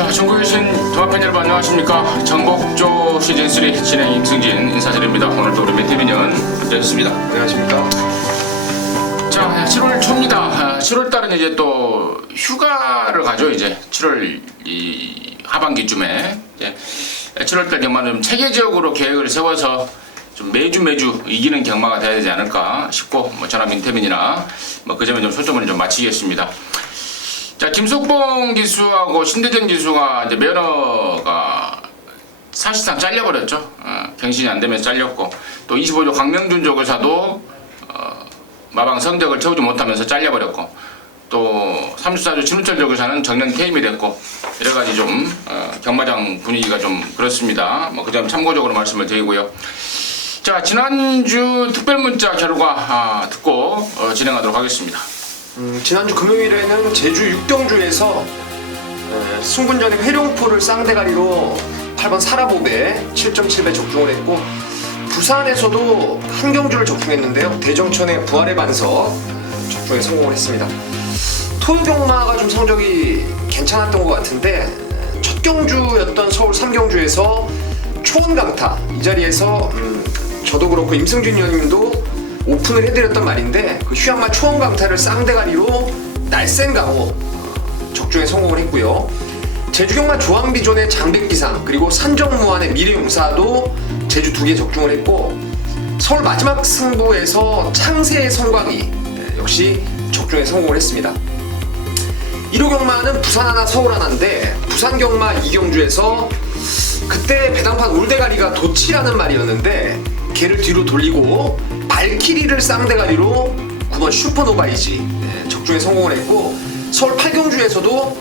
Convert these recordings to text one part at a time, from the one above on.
자, 전국에 계신 동아팬 여러분 안녕하십니까. 정복조 시즌3 진행 임승진 인사드립니다. 오늘도 우리 민태민은 함께하셨습니다. 안녕하십니까. 자, 7월 초입니다. 7월달은 이제 또 휴가를 가죠. 이제 7월 이 하반기쯤에 이제 7월달 경마는 좀 체계적으로 계획을 세워서 좀 매주 이기는 경마가 돼야 되지 않을까 싶고, 뭐 저나 민태민이나 뭐 그 점에 좀 초점을 좀 맞추겠습니다. 자, 김석봉 기수하고 신대전 기수가 이제 면허가 사실상 잘려버렸죠. 갱신이 안 되면서 잘렸고, 또 25조 강명준 조교사도 마방 성적을 채우지 못하면서 잘려버렸고, 또 34조 진우철 조교사는 정년 퇴임이 됐고, 여러가지 좀 경마장 분위기가 좀 그렇습니다. 뭐 그 점 참고적으로 말씀을 드리고요. 자, 지난주 특별문자 결과 듣고 진행하도록 하겠습니다. 지난주 금요일에는 제주 육경주에서 승분전에 회룡포를 쌍대가리로 8번 사라보배 7.7배 적중을 했고, 부산에서도 한경주를 적중했는데요. 대정천의 부활의 반석 적중에 성공을 했습니다. 토요경마가 좀 성적이 괜찮았던 것 같은데, 첫 경주였던 서울 3경주에서 초원강타 이 자리에서 저도 그렇고 임승준 위원님도 오픈을 해드렸던 말인데, 그 휴양마 초원강타를 쌍대가리로 날쌘 강호 적중에 성공을 했고요. 제주경마 조항비존의 장백기상, 그리고 산정무한의 미래용사도 제주 2개 적중을 했고, 서울 마지막 승부에서 창세의 성광이 역시 적중에 성공을 했습니다. 1호 경마는 부산 하나 서울 하나인데, 부산 경마 2경주에서 그때 배당판 올대가리가 도치라는 말이었는데 걔를 뒤로 돌리고 발키리를 쌍대가리로 9번 슈퍼노바이지 적중에 성공을 했고, 서울 8경주에서도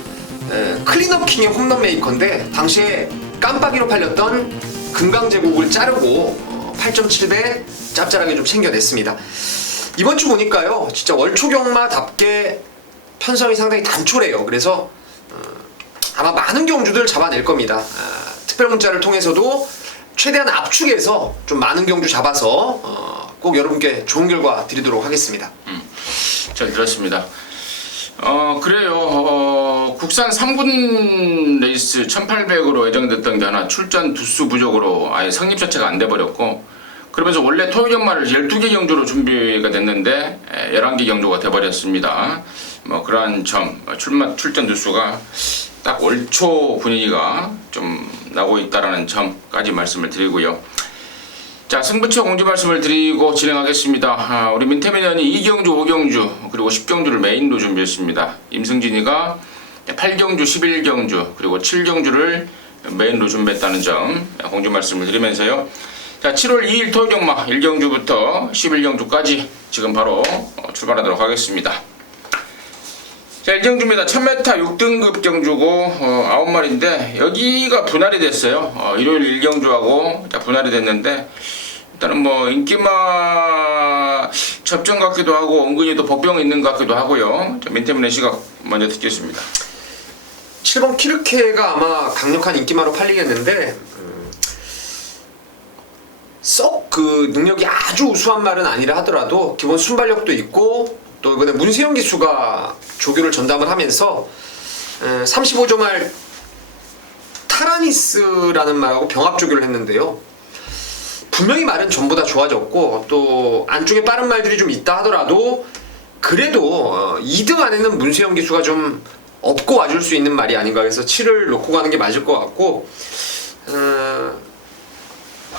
클린업 킹의 홈런 메이커인데 당시에 깜빡이로 팔렸던 금강제국을 자르고 8.7배 짭짤하게 좀 챙겨냈습니다. 이번 주 보니까요, 진짜 월초경마답게 편성이 상당히 단촐해요. 그래서 아마 많은 경주들 잡아낼 겁니다. 특별문자를 통해서도 최대한 압축해서 좀 많은 경주 잡아서 꼭 여러분께 좋은 결과 드리도록 하겠습니다. 잘 들었습니다. 그래요. 국산 3군 레이스 1800으로 예정됐던 게 하나 출전 두수 부족으로 아예 성립 자체가 안 돼버렸고, 그러면서 원래 토요경마를 12개 경주로 준비가 됐는데 11개 경주가 돼버렸습니다. 뭐 그러한 점, 출전 두수가 딱 월초 분위기가 좀 나고 있다라는 점까지 말씀을 드리고요. 자, 승부처 공지 말씀을 드리고 진행하겠습니다. 우리 민태민원이 2경주, 5경주, 그리고 10경주를 메인로 준비했습니다. 임승진이가 8경주, 11경주, 그리고 7경주를 메인로 준비했다는 점 공지 말씀을 드리면서요. 자, 7월 2일 토요경마 1경주부터 11경주까지 지금 바로 출발하도록 하겠습니다. 자, 1경주입니다. 1000m 6등급 경주고 9마리인데 여기가 분할이 됐어요. 일요일 1경주하고 분할이 됐는데, 일단은 뭐 인기마 접전 같기도 하고 은근히 또 복병이 있는 것 같기도 하고요. 자, 민태민의 시각 먼저 듣겠습니다. 7번 키르케가 아마 강력한 인기마로 팔리겠는데, 썩 그 능력이 아주 우수한 말은 아니라 하더라도 기본 순발력도 있고, 또 이번에 문세영 기수가 조교를 전담을 하면서 35조 말 타라니스라는 말하고 병합 조교를 했는데요. 분명히 말은 전보다 좋아졌고, 또 안쪽에 빠른 말들이 좀 있다 하더라도 그래도 2등 안에는 문세영 기수가 좀 업고 와줄 수 있는 말이 아닌가 해서 7을 놓고 가는 게 맞을 것 같고,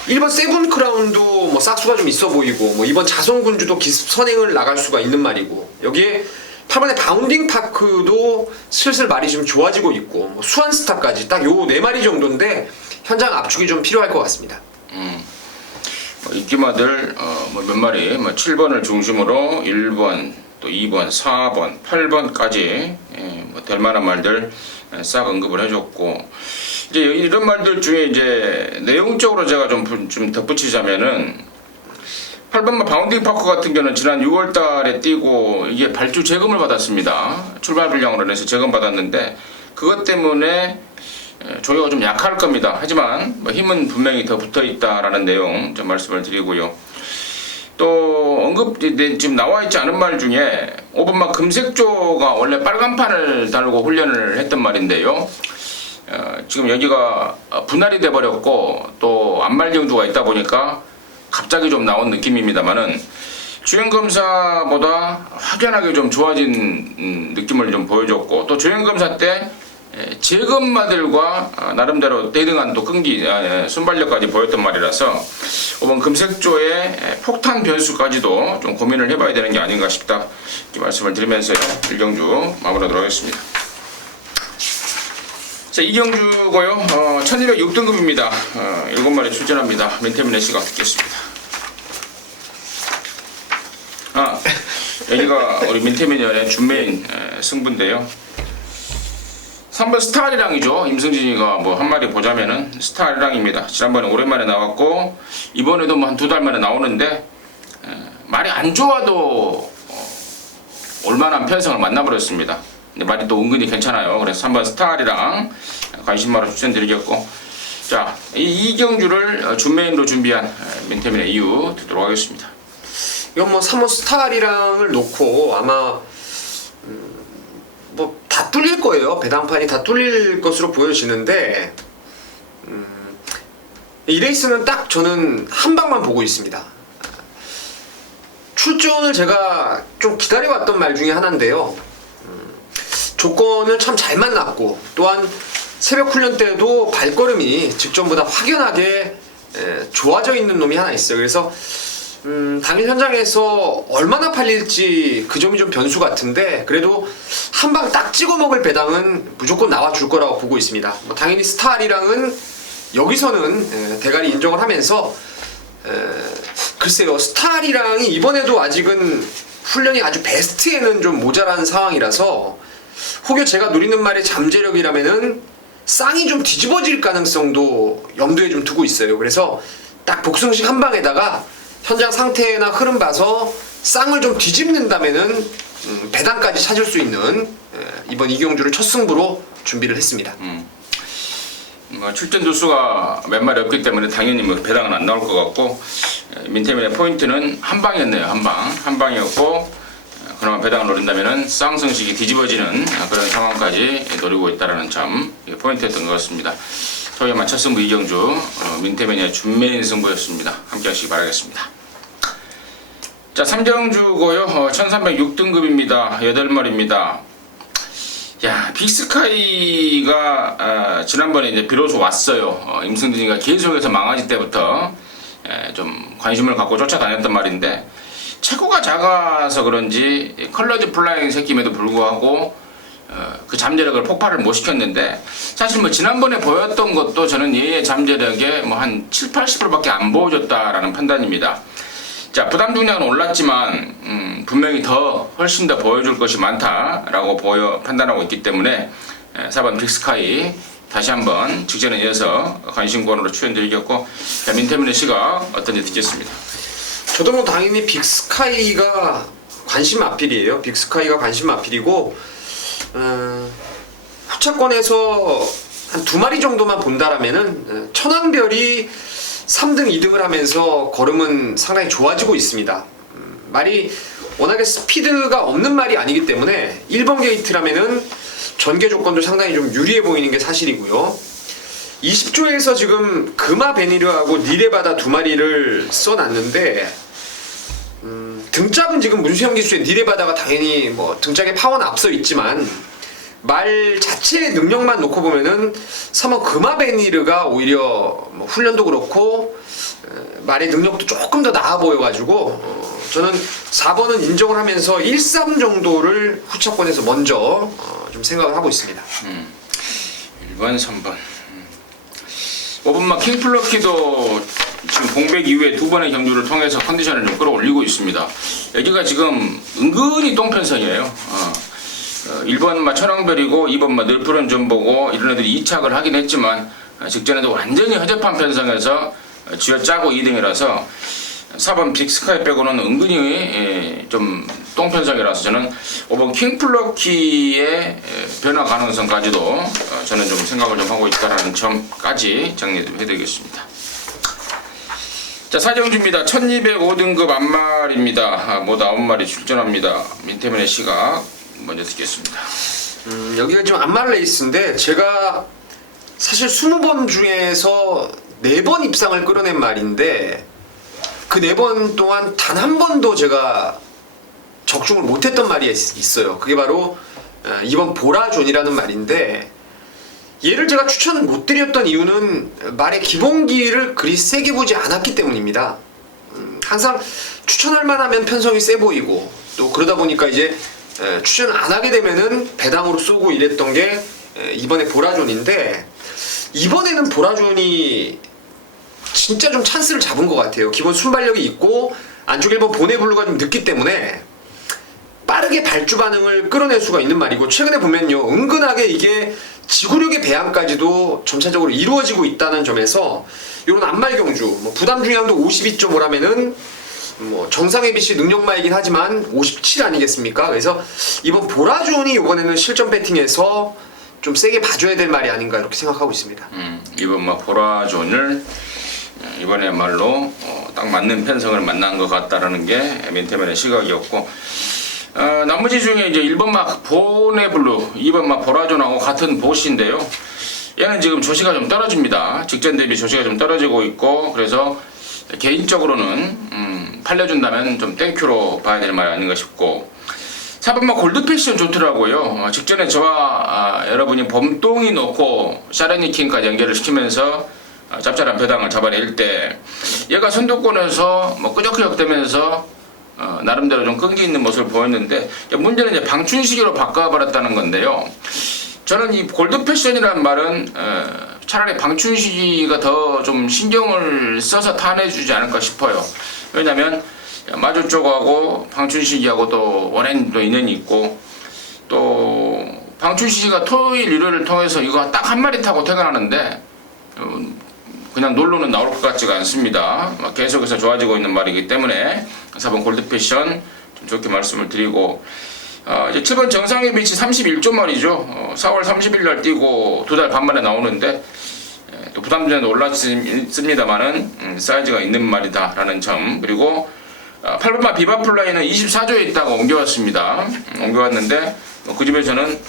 1번 세븐 크라운도 뭐 싹수가 좀 있어 보이고, 뭐 2번 자성군주도 기습 선행을 나갈 수가 있는 말이고, 여기에 8번의 바운딩 파크도 슬슬 말이 좀 좋아지고 있고, 뭐 수완스타까지 딱 요 4마리 정도인데 현장 압축이 좀 필요할 것 같습니다. 뭐 인기마들 뭐 몇 마리, 뭐 7번을 중심으로 1번, 또 2번, 4번, 8번까지 뭐 될 만한 말들 싹 언급을 해줬고, 이제 이런 말들 중에 이제 내용적으로 제가 좀 덧붙이자면은 8번마 바운딩 파크 같은 경우는 지난 6월달에 뛰고 이게 발주 재검을 받았습니다. 출발 분량으로 해서 재검 받았는데 그것 때문에 조교가 좀 약할 겁니다. 하지만 뭐 힘은 분명히 더 붙어 있다라는 내용 좀 말씀을 드리고요. 또 언급 지금 나와 있지 않은 말 중에 5번마 금색조가 원래 빨간판을 달고 훈련을 했던 말인데요. 지금 여기가 분할이 돼버렸고 또 안말 경주가 있다 보니까 갑자기 좀 나온 느낌입니다만은 주행검사보다 확연하게 좀 좋아진 느낌을 좀 보여줬고 또 주행검사 때 제금마들과 나름대로 대등한 또 끈기 순발력까지 보였던 말이라서 이번 금색조의 폭탄 변수까지도 좀 고민을 해봐야 되는 게 아닌가 싶다 이렇게 말씀을 드리면서 1경주 마무리하도록 하겠습니다. 자, 2경주고요. 1206등급입니다. 7마리 출전합니다. 민태민의 시각 듣겠습니다. 여기가 우리 민태민연의 준메인 승부인데요. 3번 스타리랑이죠. 임승진이가 뭐 한 마리 보자면은 스타리랑입니다. 지난번에 오랜만에 나왔고 이번에도 뭐 한 2달 만에 나오는데 말이 안 좋아도 올만한 편성을 만나버렸습니다. 근데 말이 또 은근히 괜찮아요. 그래서 3번 스타리랑 관심마로 추천드리겠고 자, 이 2경주를 준메인으로 준비한 민태민의 이유 듣도록 하겠습니다. 이건 뭐 3호 스타리랑을 놓고 아마 뭐 다 뚫릴 거예요. 배당판이 다 뚫릴 것으로 보여지는데 이 레이스는 딱 저는 한 방만 보고 있습니다. 출전을 제가 좀 기다려왔던 말 중에 하나인데요. 조건을 참 잘 만났고 또한 새벽 훈련 때도 발걸음이 직전보다 확연하게 좋아져 있는 놈이 하나 있어요. 그래서 당일 현장에서 얼마나 팔릴지 그 점이 좀 변수 같은데 그래도 한 방 딱 찍어 먹을 배당은 무조건 나와줄 거라고 보고 있습니다. 뭐 당연히 스타리랑은 여기서는 대가리 인정을 하면서 글쎄요, 스타리랑이 이번에도 아직은 훈련이 아주 베스트에는 좀 모자란 상황이라서 혹여 제가 노리는 말의 잠재력이라면은 쌍이 좀 뒤집어질 가능성도 염두에 좀 두고 있어요. 그래서 딱 복승식 한 방에다가 현장 상태나 흐름 봐서 쌍을 좀 뒤집는다면은 배당까지 찾을 수 있는 이번 2경주를 첫 승부로 준비를 했습니다. 출전 두수가 몇 마리 없기 때문에 당연히 뭐 배당은 안 나올 것 같고 민태민의 포인트는 한 방이었네요. 한 방이었고 그나마 배당을 노린다면은 쌍승식이 뒤집어지는 그런 상황까지 노리고 있다는 점 포인트였던 것 같습니다. 토요일만 첫 승부 2경주 민태민의 준메인 승부였습니다. 함께 하시기 바라겠습니다. 자, 3경주고요. 1306등급입니다. 8마리입니다. 야, 빅스카이가 지난번에 이제 비로소 왔어요. 임승진이가 계속해서 망아지 때부터 좀 관심을 갖고 쫓아다녔단 말인데 체구가 작아서 그런지 컬러드 플라잉 새끼임에도 불구하고 그 잠재력을 폭발을 못 시켰는데 사실 뭐 지난번에 보였던 것도 저는 얘의 잠재력에 뭐 한 7, 80%밖에 안 보여줬다라는 판단입니다. 자, 부담 중량은 올랐지만 분명히 훨씬 더 보여줄 것이 많다라고 판단하고 있기 때문에 4번 빅스카이 다시 한번 직전에 이어서 관심권으로 추천드리겠고 민태민의 시각 어떤지 듣겠습니다. 저도 뭐 당연히 빅스카이가 관심 아필이에요. 빅스카이가 관심 아필이고 후차권에서 한 2마리 정도만 본다라면은 천왕별이 3등, 2등을 하면서 걸음은 상당히 좋아지고 있습니다. 말이 워낙에 스피드가 없는 말이 아니기 때문에 1번 게이트라면은 전개 조건도 상당히 좀 유리해 보이는 게 사실이고요. 20조에서 지금 금화 베니르하고 니레바다 2마리를 써놨는데 등짝은 지금 문수영 기수의 니레바다가 당연히 뭐 등짝의 파워는 앞서 있지만 말 자체의 능력만 놓고 보면은 3번 금화 베니르가 오히려 뭐 훈련도 그렇고 말의 능력도 조금 더 나아 보여가지고 저는 4번은 인정을 하면서 1-3 정도를 후차권에서 먼저 좀 생각을 하고 있습니다. 1번, 3번. 5번마 킹플러키도 지금 공백 이후에 2번의 경주를 통해서 컨디션을 좀 끌어올리고 있습니다. 여기가 지금 은근히 똥편성이에요. 1번마 천왕별이고 2번마 늘푸른 전보고 이런 애들이 2착을 하긴 했지만 직전에도 완전히 허접한 편성에서 쥐어짜고 2등이라서 4번 빅스카이 빼고는 은근히 좀 똥편성이라서 저는 5번 킹플러키의 변화 가능성까지도 저는 좀 생각을 좀 하고 있다는 점까지 정리해드리겠습니다. 자, 4경주입니다. 1205등급 안말입니다. 모두 9마리 출전합니다. 민태민의 시각 먼저 듣겠습니다. 여기가 지금 안말 레이스인데 제가 사실 20번 중에서 4번 입상을 끌어낸 말인데 그 4번 동안 단 한 번도 제가 적중을 못했던 말이 있어요. 그게 바로 이번 보라존이라는 말인데 얘를 제가 추천을 못 드렸던 이유는 말의 기본기를 그리 세게 보지 않았기 때문입니다. 항상 추천할 만하면 편성이 세 보이고 또 그러다 보니까 이제 추천을 안 하게 되면은 배당으로 쏘고 이랬던 게 이번에 보라존인데 이번에는 보라존이 진짜 좀 찬스를 잡은 것 같아요. 기본 순발력이 있고 안쪽 1번 보네블루가 좀 늦기 때문에 빠르게 발주 반응을 끌어낼 수가 있는 말이고 최근에 보면요 은근하게 이게 지구력의 배양까지도 점차적으로 이루어지고 있다는 점에서 이런 안말 경주 뭐 부담 중량도 52.5라면은 뭐 정상 ABC 능력마이긴 하지만 57 아니겠습니까? 그래서 이번 보라존이 이번에는 실전 배팅에서 좀 세게 봐줘야 될 말이 아닌가 이렇게 생각하고 있습니다. 이번 뭐 보라존을 이번에야말로 딱 맞는 편성을 만난 것 같다라는 게 민태면의 시각이었고 나머지 중에 이제 1번 막 보네블루, 2번 막 보라존하고 같은 보시인데요. 얘는 지금 조시가 좀 떨어집니다. 직전 대비 조시가 좀 떨어지고 있고 그래서 개인적으로는 팔려준다면 좀 땡큐로 봐야 될 말이 아닌가 싶고 4번 막 골드 패션 좋더라고요. 직전에 저와 여러분이 범똥이 놓고 샤르니킹까지 연결을 시키면서 짭짤한 배당을 잡아낼 때 얘가 선두권에서 뭐 끄적끄적 되면서 나름대로 좀 끈기 있는 모습을 보였는데 문제는 이제 방춘시기로 바꿔버렸다는 건데요. 저는 이 골드 패션이라는 말은 차라리 방춘시기가 더 좀 신경을 써서 탄해주지 않을까 싶어요. 왜냐면 마주 쪽하고 방춘시기하고 또 원앤도 인연이 있고 또 방춘시기가 토요일 일요일을 통해서 이거 딱 한 마리 타고 퇴근하는데 그냥 놀러는 나올 것 같지가 않습니다. 계속해서 좋아지고 있는 말이기 때문에 4번 골드 패션 좀 좋게 말씀을 드리고 이제 7번 정상의 빛이 31조 말이죠. 4월 30일 날 뛰고 2달 반 만에 나오는데 또 부담전에도 올랐습니다만은 사이즈가 있는 말이다라는 점 그리고 8번마 비바플라이는 24조에 있다가 옮겨왔습니다. 옮겨왔는데 그 집에서는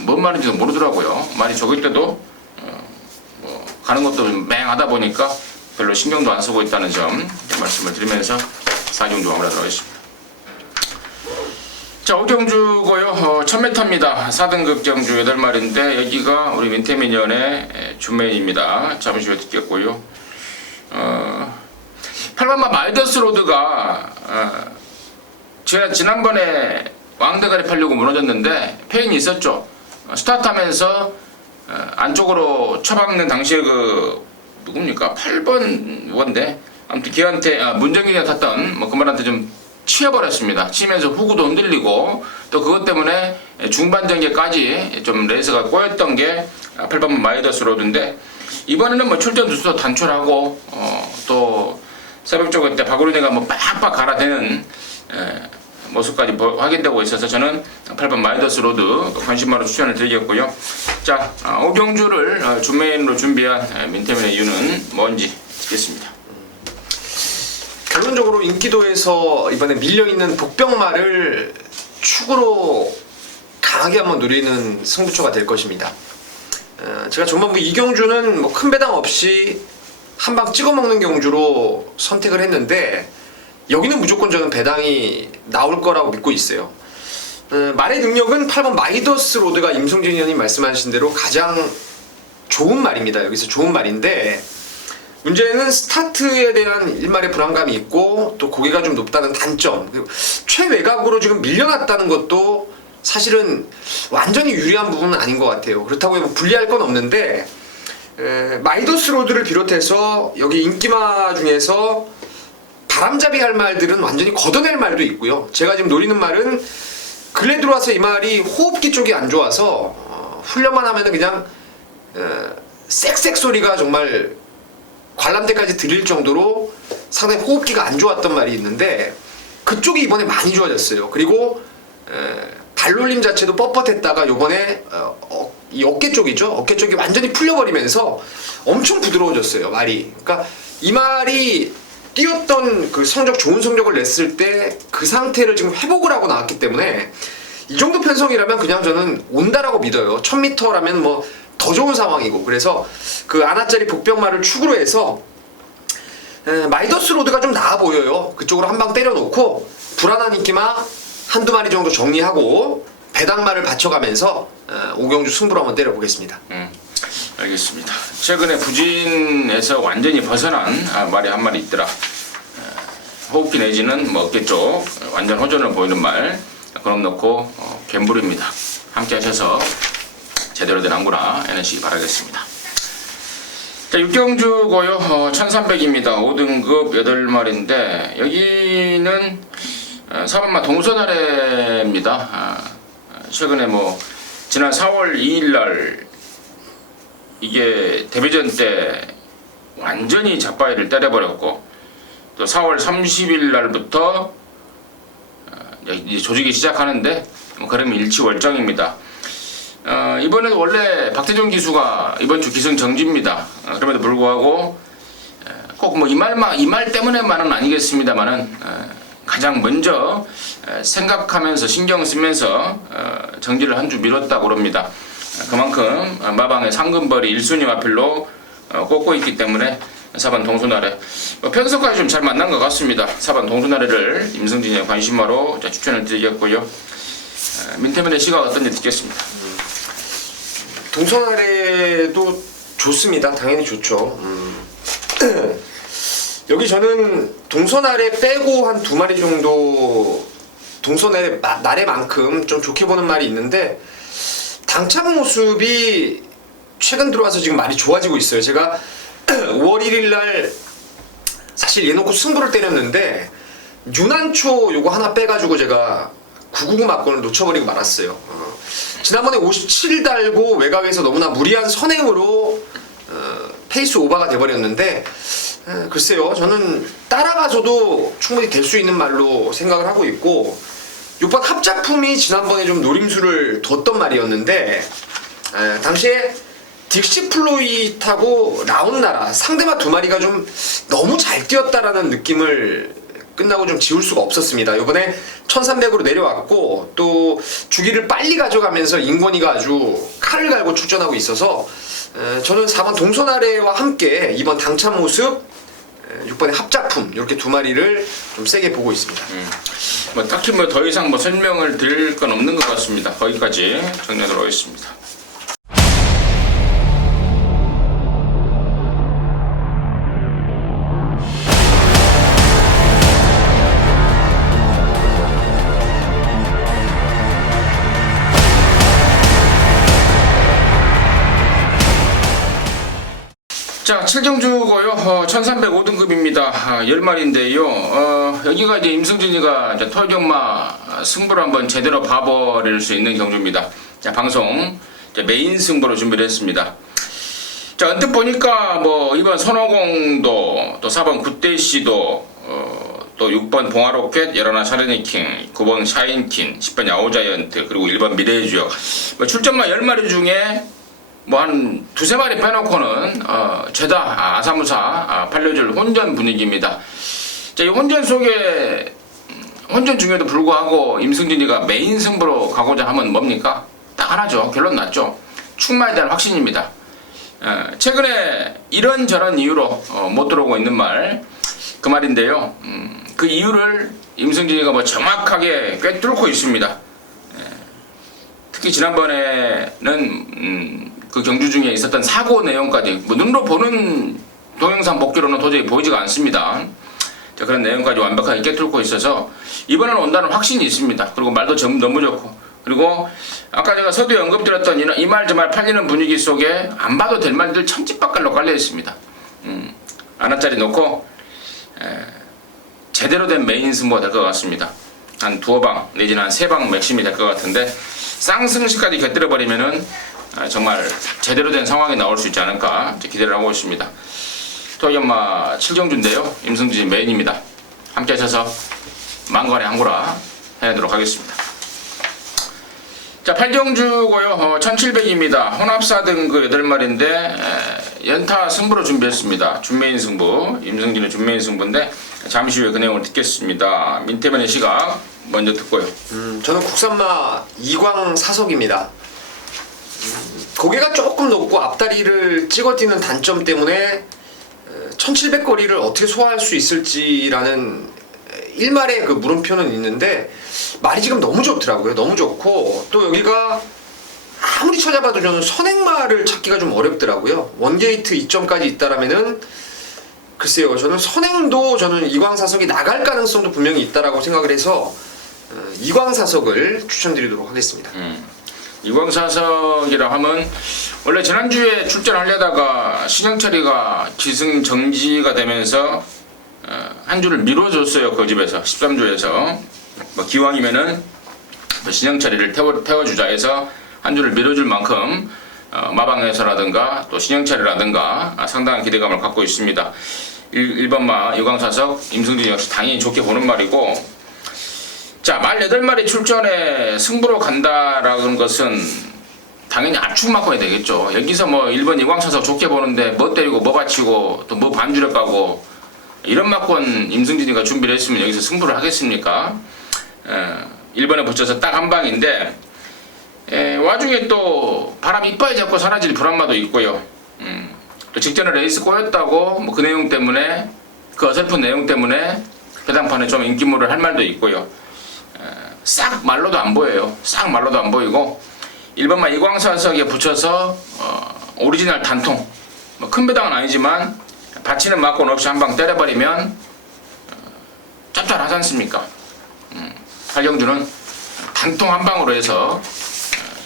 뭔 말인지도 모르더라고요. 말이 적을 때도 가는 것도 맹하다 보니까 별로 신경도 안 쓰고 있다는 점 말씀을 드리면서 4경주 마무리하도록 하겠습니다. 자, 5경주고요. 1000m입니다. 4등급 경주 8마리인데 여기가 우리 민태미니언의 준메인입니다. 잠시 후에 듣겠고요. 8번마 마이더스 로드가 지난번에 왕대가리 팔려고 무너졌는데 페인이 있었죠. 스타트하면서 안쪽으로 쳐박는 당시에 그 누굽니까 8번 원데 아무튼 걔한테 문정균이가 탔던 뭐 그만한테 좀 치여버렸습니다. 치면서 후구도 흔들리고 또 그것 때문에 중반 전개까지 좀 레이스가 꼬였던 게 8번 마이더스 로드인데 이번에는 뭐 출전 두수도 단촐하고 또 새벽 쪽에 때 박우린이가 뭐 빡빡 갈아대는 모습까지 확인되고 있어서 저는 8번 마이더스 로드 관심마로 추천을 드리겠고요. 자, 5경주를 준메인으로 준비한 민태민의 이유는 뭔지 듣겠습니다. 결론적으로 인기도에서 이번에 밀려있는 복병마를 축으로 강하게 한번 누리는 승부처가 될 것입니다. 제가 전반부 2경주는 뭐 큰 배당 없이 한방 찍어먹는 경주로 선택을 했는데 여기는 무조건 저는 배당이 나올 거라고 믿고 있어요. 말의 능력은 8번 마이더스 로드가 임성진 의원님 말씀하신 대로 가장 좋은 말입니다. 여기서 좋은 말인데 문제는 스타트에 대한 일말의 불안감이 있고 또 고개가 좀 높다는 단점 그리고 최외곽으로 지금 밀려났다는 것도 사실은 완전히 유리한 부분은 아닌 것 같아요. 그렇다고 뭐 불리할 건 없는데 마이더스 로드를 비롯해서 여기 인기마 중에서 바람잡이 할 말들은 완전히 걷어낼 말도 있고요. 제가 지금 노리는 말은 근래 들어와서 이 말이 호흡기 쪽이 안 좋아서 훈련만 하면은 그냥 쌕쌕 소리가 정말 관람대까지 들릴 정도로 상당히 호흡기가 안 좋았던 말이 있는데 그쪽이 이번에 많이 좋아졌어요. 그리고 발놀림 자체도 뻣뻣했다가 요번에 이 어깨 쪽이죠. 어깨 쪽이 완전히 풀려버리면서 엄청 부드러워졌어요. 말이. 그러니까 이 말이 뛰었던 그 좋은 성적을 냈을 때 그 상태를 지금 회복을 하고 나왔기 때문에 이 정도 편성이라면 그냥 저는 온다라고 믿어요. 1000m라면 뭐 더 좋은 상황이고, 그래서 그 아나짜리 복병마를 축으로 해서 마이더스 로드가 좀 나아 보여요. 그쪽으로 한 방 때려놓고 불안한 인기마 한두 마리 정도 정리하고 배당마를 받쳐가면서 오경주 승부를 한번 때려보겠습니다. 알겠습니다. 최근에 부진에서 완전히 벗어난 말이 한 마리 있더라. 호흡기 내지는 뭐 어깨 쪽 완전 호전을 보이는 말. 그럼 넣고 갬블입니다. 함께 하셔서 제대로 된 안구나 NC 바라겠습니다. 자, 육경주고요. 1300입니다. 5등급 8마리인데 여기는 사반마 동선 아래입니다. 최근에 뭐 지난 4월 2일날 이게 데뷔전 때 완전히 잡바이를 때려버렸고 또 4월 30일 날부터 이제 조직이 시작하는데 그러면 일치월장입니다. 이번에도 원래 박태종 기수가 이번 주 기승 정지입니다. 그럼에도 불구하고 꼭 뭐 이 말 때문에만은 아니겠습니다만은 가장 먼저 생각하면서 신경 쓰면서 정지를 한 주 미뤘다고 그럽니다. 그만큼 마방의 상금벌이 1순위 마필로 꽂고 있기 때문에 사반 동순아래 편성까지 좀 잘 만난 것 같습니다. 사반 동순아래를 임승진의 관심마로 추천을 드리겠고요. 민태면의 시각 어떤지 듣겠습니다. 동선 아래도 좋습니다. 당연히 좋죠. 여기 저는 동선 아래 빼고 한 두 마리 정도 동선 아래 나래만큼 좀 좋게 보는 말이 있는데 당착 모습이 최근 들어와서 지금 많이 좋아지고 있어요. 제가 5월 1일 날 사실 얘놓고 승부를 때렸는데 유난초 요거 하나 빼가지고 제가 999 막건을 놓쳐버리고 말았어요. 지난번에 57 달고 외곽에서 너무나 무리한 선행으로 페이스 오버가 돼버렸는데 글쎄요, 저는 따라가서도 충분히 될 수 있는 말로 생각을 하고 있고 6번 합작품이 지난번에 좀 노림수를 뒀던 말이었는데 당시에 딕시 플로이트하고 라운나라 상대마 두 마리가 좀 너무 잘 뛰었다라는 느낌을 끝나고 좀 지울 수가 없었습니다. 이번에 1300으로 내려왔고 또 주기를 빨리 가져가면서 인권이가 아주 칼을 갈고 출전하고 있어서 저는 4번 동선 아래와 함께 이번 당찬 모습 6번의 합작품 이렇게 두 마리를 좀 세게 보고 있습니다. 뭐 딱히 뭐 더 이상 뭐 설명을 드릴 건 없는 것 같습니다. 거기까지 정리하도록 하겠습니다. 자, 7경주고요. 1305등급입니다. 10마리인데요. 여기가 이제 임승진이가 이제 토요경마 승부를 한번 제대로 봐버릴 수 있는 경주입니다. 자, 방송 이제 메인 승부로 준비를 했습니다. 자, 언뜻 보니까 뭐 이번 손오공도 또 4번 굿데이씨도 또 6번 봉화로켓, 11화 샤르니킹, 9번 샤인킨, 10번 야오자이언트, 그리고 1번 미래의 주역. 뭐 출전마 10마리 중에 뭐 한 두세 마리 빼놓고는 죄다 아사무사 팔려줄 혼전 분위기입니다. 자, 이 혼전 속에 혼전 중에도 불구하고 임승진이가 메인 승부로 가고자 하면 뭡니까? 딱 하나죠. 결론 났죠. 충마에 대한 확신입니다. 최근에 이런저런 이유로 못 들어오고 있는 말, 그 말인데요. 그 이유를 임승진이가 뭐 정확하게 꿰뚫고 있습니다. 특히 지난번에는 그 경주 중에 있었던 사고 내용까지 뭐 눈으로 보는 동영상 복기로는 도저히 보이지가 않습니다. 자, 그런 내용까지 완벽하게 꿰뚫고 있어서 이번에는 온다는 확신이 있습니다. 그리고 말도 너무 좋고, 그리고 아까 제가 서두에 언급드렸던 이 말 저 말 팔리는 분위기 속에 안 봐도 될 말들 천지박갈로 깔려 있습니다. 하나짜리 놓고 제대로 된 메인 승부가 될 것 같습니다. 한 두어 방 내지는 한 세 방 맥심이 될 것 같은데 쌍승시까지 곁들여버리면은 정말 제대로 된 상황이 나올 수 있지 않을까 기대를 하고 있습니다. 토요경마 7경주인데요. 임승진 메인입니다. 함께 하셔서 만관의 항구라 해야도록 하겠습니다. 자, 8경주고요. 1700입니다. 혼합사 등급 8마리인데 연타 승부로 준비했습니다. 준메인 승부. 임승진의 준메인 승부인데 잠시 후에 그 내용을 듣겠습니다. 민태변의 시각 먼저 듣고요. 저는 국산마 이광 사석입니다. 고개가 조금 높고 앞다리를 찍어뛰는 단점 때문에 1700거리를 어떻게 소화할 수 있을지라는 일말의 그 물음표는 있는데 말이 지금 너무 좋더라고요. 너무 좋고 또 여기가 아무리 찾아봐도 저는 선행마를 찾기가 좀 어렵더라고요. 원게이트 2점까지 있다라면은 글쎄요, 저는 선행도 저는 이광사석이 나갈 가능성도 분명히 있다라고 생각을 해서 이광사석을 추천드리도록 하겠습니다. 이광사석이라 하면 원래 지난주에 출전하려다가 신영철이가 기승정지가 되면서 한 주를 미뤄줬어요. 그 집에서 13주에서 뭐 기왕이면은 신영철이를 태워주자 해서 한 주를 미뤄줄 만큼 마방에서라든가 또 신영철이라든가 상당한 기대감을 갖고 있습니다. 1번마 이광사석 임승진 역시 당연히 좋게 보는 말이고, 자, 말 8마리 출전에 승부로 간다라는 것은 당연히 압축 맞고야 되겠죠. 여기서 뭐 1번 이광사석 좋게 보는데 뭐 때리고 뭐 받치고 또 뭐 반주력 가고 이런 막권 임승진이가 준비를 했으면 여기서 승부를 하겠습니까? 1번에 붙여서 딱 한 방인데 와중에 또 바람 이빨 잡고 사라질 불안마도 있고요. 또 직전에 레이스 꼬였다고 뭐 그 내용 때문에, 그 어설픈 내용 때문에 배당판에 좀 인기몰을 할 말도 있고요. 싹 말로도 안 보여요. 싹 말로도 안 보이고 1번만 이광사석에 붙여서 오리지널 단통, 뭐 큰 배당은 아니지만 받치는 막권 없이 한 방 때려버리면 짭짤하지 않습니까? 팔경주는 단통 한 방으로 해서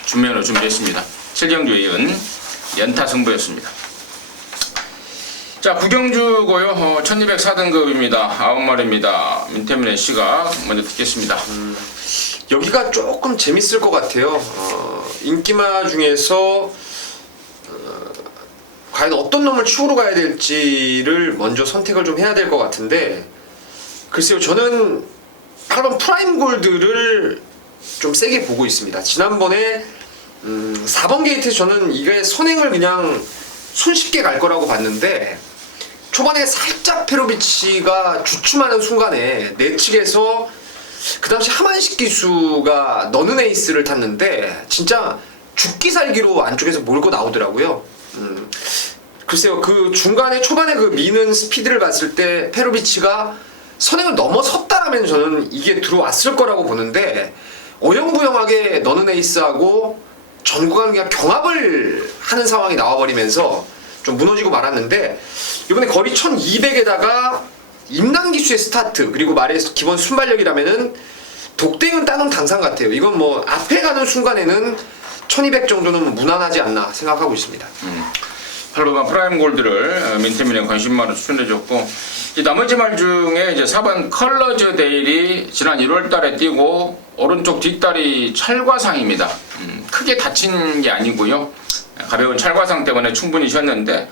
준면을 준비했습니다. 7경주에 이은 연타 승부였습니다. 자, 9경주고요. 1204등급입니다. 9마리입니다. 민태민의 시각 먼저 듣겠습니다. 여기가 조금 재밌을 것 같아요. 인기마 중에서 과연 어떤 놈을 치우러 가야 될지를 먼저 선택을 좀 해야 될 것 같은데, 글쎄요, 저는 8번 프라임 골드를 좀 세게 보고 있습니다. 지난번에 4번 게이트에서 저는 이게 선행을 그냥 손쉽게 갈 거라고 봤는데, 초반에 살짝 페로비치가 주춤하는 순간에 내측에서 그 당시 하만식 기수가 너는 에이스를 탔는데 진짜 죽기 살기로 안쪽에서 몰고 나오더라고요. 글쎄요, 그 중간에 초반에 그 미는 스피드를 봤을 때 페로비치가 선행을 넘어섰다라면 저는 이게 들어왔을 거라고 보는데, 어영부영하게 너는 에이스하고 전 구간을 그냥 경합을 하는 상황이 나와버리면서 좀 무너지고 말았는데, 이번에 거리 1200에다가 임남기수의 스타트 그리고 말의 기본 순발력이라면은 독대은 따놓은 당상 같아요. 이건 뭐 앞에 가는 순간에는 1200 정도는 무난하지 않나 생각하고 있습니다. 8번 프라임 골드를 민태민의 관심마로 추천해줬고, 나머지 말 중에 이제 4번 컬러즈 데일이 지난 1월달에 뛰고 오른쪽 뒷다리 찰과상입니다. 크게 다친 게 아니고요. 가벼운 찰과상 때문에 충분히 쉬었는데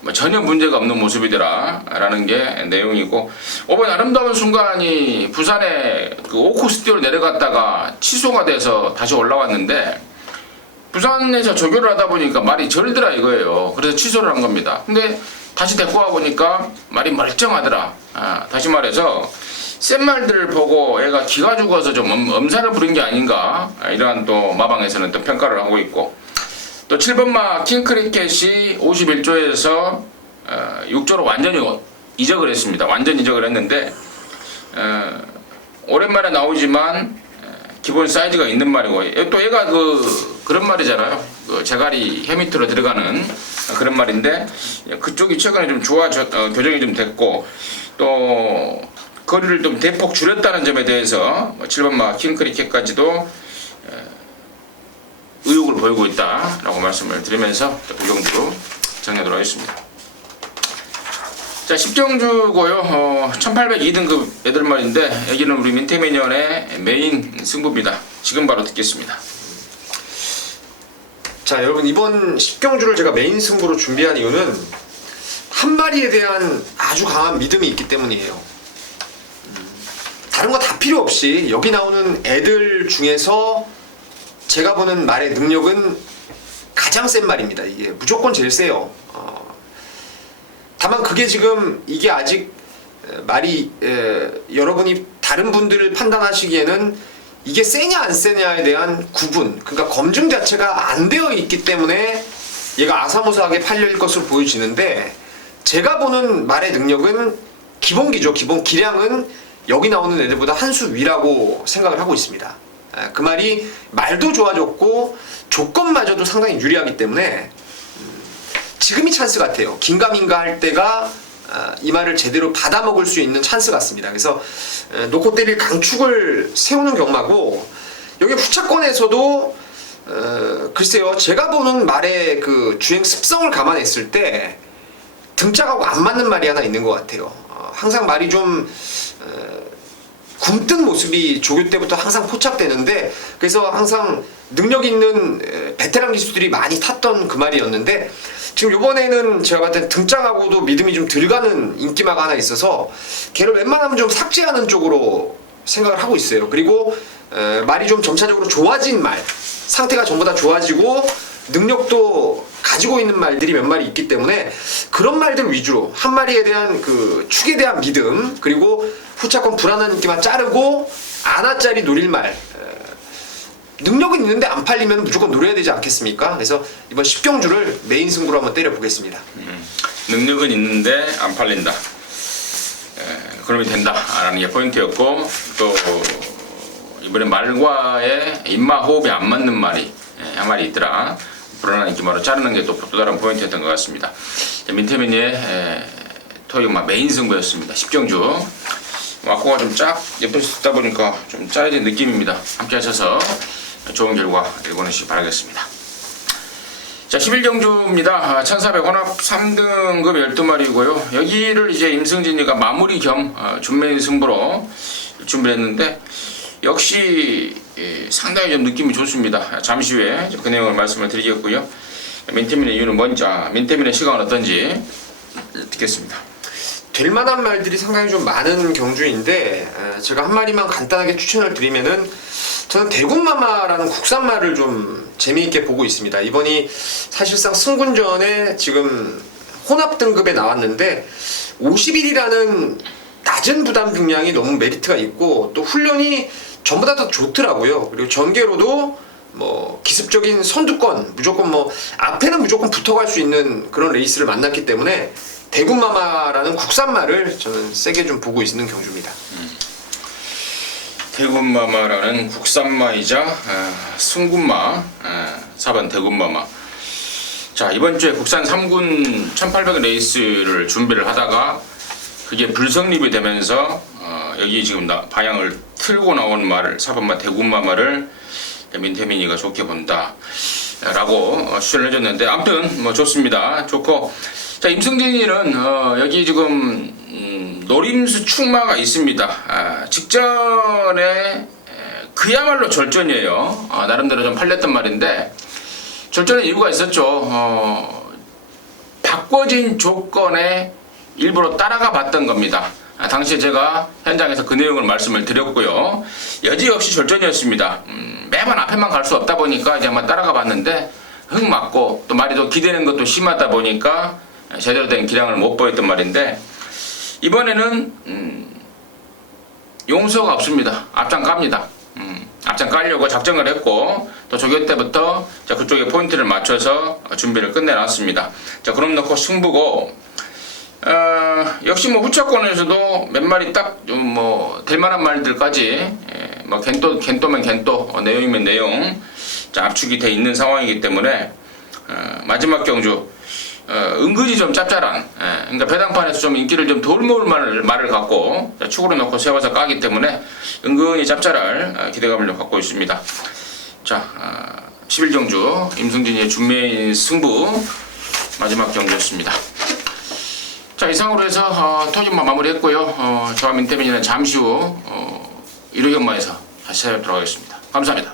뭐 전혀 문제가 없는 모습이더라 라는 게 내용이고, 5번 아름다운 순간이 부산에 그 오코스티로 내려갔다가 취소가 돼서 다시 올라왔는데 부산에서 조교를 하다 보니까 말이 절더라 이거예요. 그래서 취소를 한 겁니다. 근데 다시 데리고 와 보니까 말이 멀쩡하더라. 다시 말해서 센 말들을 보고 애가 기가 죽어서 좀 엄살을 부린 게 아닌가, 이러한 또 마방에서는 또 평가를 하고 있고, 또 7번마 킹크리켓이 51조에서 6조로 완전히 이적을 했습니다. 완전 이적을 했는데 오랜만에 나오지만 기본 사이즈가 있는 말이고, 또 얘가 그런 말이잖아요. 그 제갈이 혀 밑으로 들어가는 그런 말인데, 그쪽이 최근에 좀 교정이 좀 됐고, 또 거리를 좀 대폭 줄였다는 점에 대해서 7번마 킹크리켓까지도 의욕을 보이고 있다라고 말씀을 드리면서 9경주로 정리하도록 하겠습니다. 자, 10경주고요. 1802등급 8마리인데 여기는 우리 민태민연의 메인 승부입니다. 지금 바로 듣겠습니다. 자, 여러분, 이번 10경주를 제가 메인 승부로 준비한 이유는 한 마리에 대한 아주 강한 믿음이 있기 때문이에요. 다른 거 다 필요 없이 여기 나오는 애들 중에서 제가 보는 말의 능력은 가장 센 말입니다. 이게 무조건 제일 세요. 다만 그게 지금 이게 아직 말이 여러분이 다른 분들을 판단하시기에는 이게 세냐 안 세냐에 대한 구분, 그러니까 검증 자체가 안 되어 있기 때문에 얘가 아사무사하게 팔릴 것으로 보여지는데, 제가 보는 말의 능력은 기본기죠. 기본 기량은 여기 나오는 애들보다 한 수 위라고 생각을 하고 있습니다. 그 말이 말도 좋아졌고 조건마저도 상당히 유리하기 때문에 지금이 찬스 같아요. 긴가민가 할 때가 이 말을 제대로 받아먹을 수 있는 찬스 같습니다. 그래서 놓고 때릴 강축을 세우는 경마고, 여기 후차권에서도 글쎄요, 제가 보는 말의 그 주행 습성을 감안했을 때 등짝하고 안 맞는 말이 하나 있는 것 같아요. 항상 말이 좀 굼뜬 모습이 조교 때부터 항상 포착되는데, 그래서 항상 능력 있는 베테랑 기수들이 많이 탔던 그 말이었는데, 지금 요번에는 제가 봤을 때 등짝하고도 믿음이 좀 들가는 인기마가 하나 있어서 걔를 웬만하면 좀 삭제하는 쪽으로 생각을 하고 있어요. 그리고 말이 좀 점차적으로 좋아진 말, 상태가 전보다 좋아지고 능력도 가지고 있는 말들이 몇 마리 있기 때문에 그런 말들 위주로 한 마리에 대한 그 축에 대한 믿음, 그리고 후차권 불안한 인기만 자르고 아나짜리 노릴 말, 능력은 있는데 안 팔리면 무조건 노려야 되지 않겠습니까? 그래서 이번 10경주를 메인 승부로 한번 때려보겠습니다. 능력은 있는데 안 팔린다. 그러면 된다라는 게 포인트였고, 또 이번에 말과의 입마 호흡이 안 맞는 말이 한 마리 있더라. 불안한 인기마로 자르는 게 또 다른 포인트였던 것 같습니다. 민태민의 토요마 메인 승부였습니다. 10경주. 와꾸가 좀 옆에서 듣다 보니까 좀 짜여진 느낌입니다. 함께 하셔서 좋은 결과 일궈내시기 바라겠습니다. 자, 11경주입니다. 1400 혼합 3등급 12마리고요. 여기를 이제 임승진이가 마무리 겸 준메인 승부로 준비를 했는데, 역시 상당히 좀 느낌이 좋습니다. 잠시 후에 그 내용을 말씀을 드리겠고요. 민태민의 이유는 뭔지, 민태민의 시각은 어떤지 듣겠습니다. 될 만한 말들이 상당히 좀 많은 경주인데, 제가 한 마리만 간단하게 추천을 드리면은, 저는 대군마마라는 국산말을 좀 재미있게 보고 있습니다. 이번이 사실상 승군전에 지금 혼합 등급에 나왔는데 51이라는 낮은 부담 중량이 너무 메리트가 있고, 또 훈련이 전보다 더 좋더라고요. 그리고 전개로도 뭐 기습적인 선두권, 무조건 뭐 앞에는 무조건 붙어갈 수 있는 그런 레이스를 만났기 때문에 대군마마라는 국산말을 저는 세게 좀 보고 있는 경주입니다. 대군마마라는 국산마이자 승군마, 4번 대군마마. 자, 이번 주에 국산 3군 1800 레이스를 준비를 하다가 그게 불성립이 되면서 여기 지금 방향을 틀고 나온 말을, 4번마 대군마마를 민태민이가 좋게 본다 라고 추천을 해줬는데, 아무튼 뭐 좋습니다. 좋고, 자, 임승진이는 여기 지금 노림수 축마가 있습니다. 직전에 그야말로 절전이에요. 나름대로 좀 팔렸던 말인데, 절전의 이유가 있었죠. 바꿔진 조건에 일부러 따라가 봤던 겁니다. 당시에 제가 현장에서 그 내용을 말씀을 드렸고요. 여지없이 절전이었습니다. 매번 앞에만 갈 수 없다 보니까 이제 한번 따라가 봤는데 흙 맞고, 또 말이 더 기대는 것도 심하다 보니까 제대로 된 기량을 못 보였던 말인데, 이번에는 용서가 없습니다. 앞장 갑니다. 앞장 깔려고 작정을 했고, 또 조교 때부터 자, 그쪽에 포인트를 맞춰서 준비를 끝내놨습니다. 자, 그럼 놓고 승부고, 역시 뭐 후차권에서도 몇 마리 딱 뭐 될만한 말들까지, 뭐 겐또면 겐또, 내용이면 내용, 자, 압축이 돼 있는 상황이기 때문에 마지막 경주 은근히 좀 짭짤한, 그러니까 배당판에서 좀 인기를 좀 덜 모을 말을 갖고 축으로 넣고 세워서 까기 때문에 은근히 짭짤할 기대감을 좀 갖고 있습니다. 자, 11경주 임승진이의 준메인 승부 마지막 경주였습니다. 자, 이상으로 해서 토요일만 마무리했고요. 저와 민태민이는 잠시 후 1호 경마에서 다시 찾아뵙도록 하겠습니다. 감사합니다.